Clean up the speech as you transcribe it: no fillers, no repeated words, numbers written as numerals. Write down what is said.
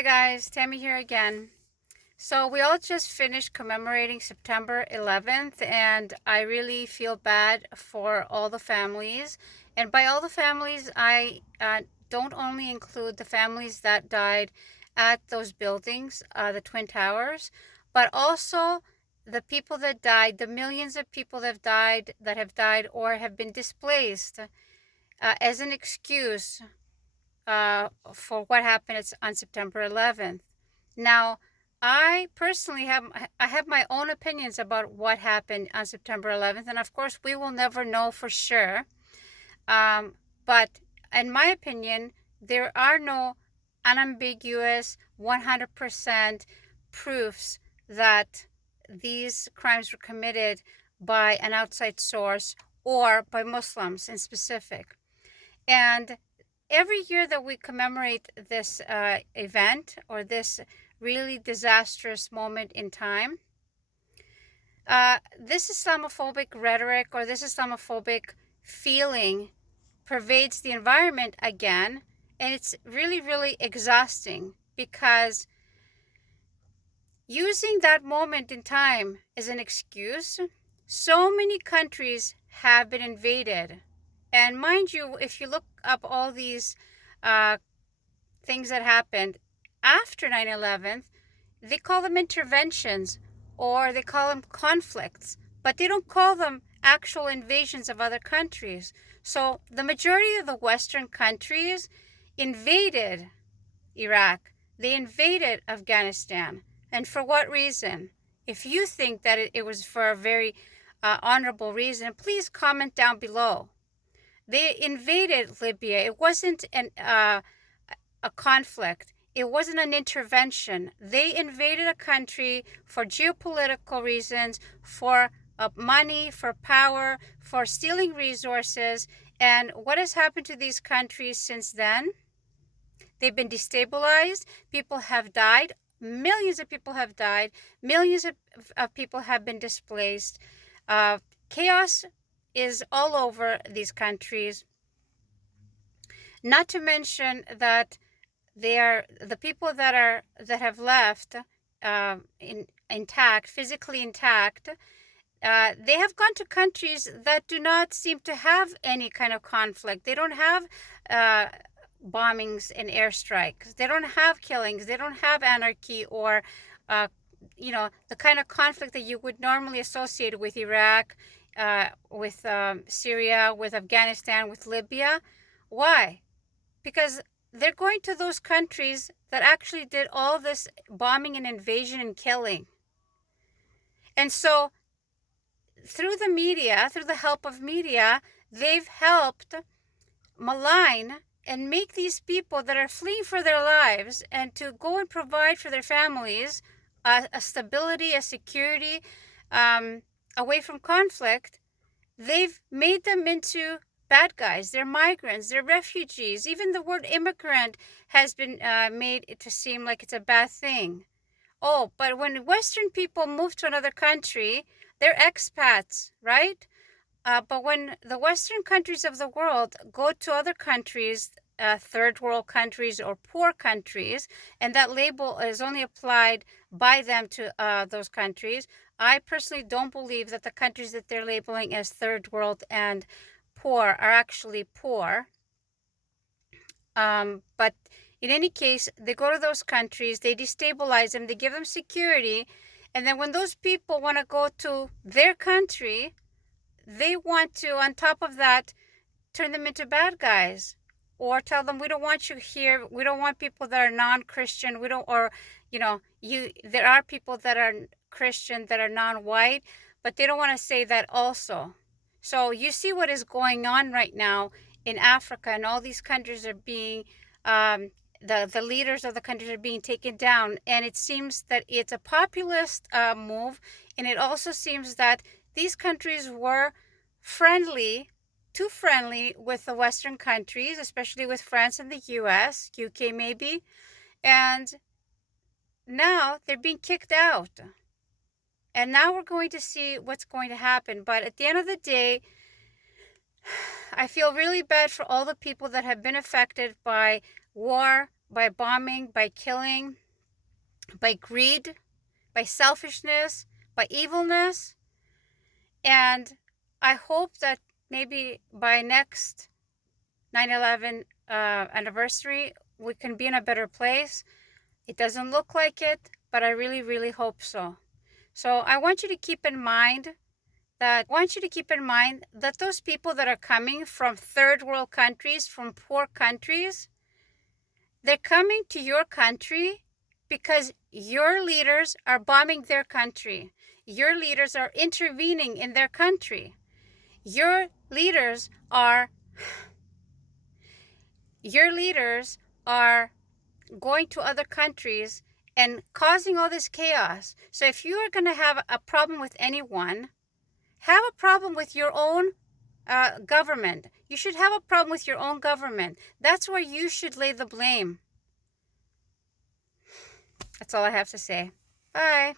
Hi guys, Tammy here again. So we all just finished commemorating September 11th, and I really feel bad for all the families. And by all the families, I don't only include the families that died at those buildings, the Twin Towers, but also the people that died, the millions of people that have died or have been displaced as an excuse for what happened on September 11th. Now, I personally have my own opinions about what happened on September 11th, and of course, we will never know for sure. But in my opinion, there are no unambiguous 100% proofs that these crimes were committed by an outside source or by Muslims in specific. And every year that we commemorate this event or this really disastrous moment in time, this Islamophobic rhetoric or this Islamophobic feeling pervades the environment again, and it's really, really exhausting because using that moment in time as an excuse, so many countries have been invaded. And mind you, if you look up all these things that happened after 9/11, they call them interventions or they call them conflicts, but they don't call them actual invasions of other countries. So the majority of the Western countries invaded Iraq, they invaded Afghanistan. And for what reason? If you think that it was for a very honorable reason, please comment down below. They invaded Libya. It wasn't a conflict. It wasn't an intervention. They invaded a country for geopolitical reasons, for money, for power, for stealing resources. And what has happened to these countries since then? They've been destabilized. People have died. Millions of people have died. Millions of people have been displaced. Chaos is all over these countries. Not to mention that the people that have left intact, physically intact. They have gone to countries that do not seem to have any kind of conflict. They don't have bombings and airstrikes. They don't have killings. They don't have anarchy or, the kind of conflict that you would normally associate with Iraq, with Syria, with Afghanistan, with Libya. Why? Because they're going to those countries that actually did all this bombing and invasion and killing. And so through the media, through the help of media, they've helped malign and make these people that are fleeing for their lives and to go and provide for their families a stability, a security, away from conflict. They've made them into bad guys. They're migrants. They're refugees. Even the word immigrant has been made to seem like it's a bad thing. Oh, but when Western people move to another country, they're expats, right? But when the Western countries of the world go to other countries, third world countries or poor countries, and that label is only applied by them to those countries, I personally don't believe that the countries that they're labeling as third world and poor are actually poor. But in any case, they go to those countries, they destabilize them, they give them security, and then when those people want to go to their country, they want to, on top of that, turn them into bad guys or tell them, we don't want you here. We don't want people that are non-Christian. We don't, or, there are people that are Christian that are non-white, but they don't want to say that also. So you see what is going on right now in Africa, and all these countries are being, the leaders of the countries are being taken down. And it seems that it's a populist move. And it also seems that these countries were too friendly with the Western countries, especially with France and the US, UK maybe. And now they're being kicked out. And now we're going to see what's going to happen. But at the end of the day, I feel really bad for all the people that have been affected by war, bombing, by killing, by greed, by selfishness, by evilness. And I hope that maybe by next 9/11 anniversary, we can be in a better place. It doesn't look like it, but I really, really hope so. So I want you to keep in mind that those people that are coming from third world countries, from poor countries, they're coming to your country because your leaders are bombing their country. Your leaders are intervening in their country. Your leaders are going to other countries and causing all this chaos. So if you are going to have a problem with anyone, have a problem with your own government. You should have a problem with your own government. That's where you should lay the blame. That's all I have to say. Bye.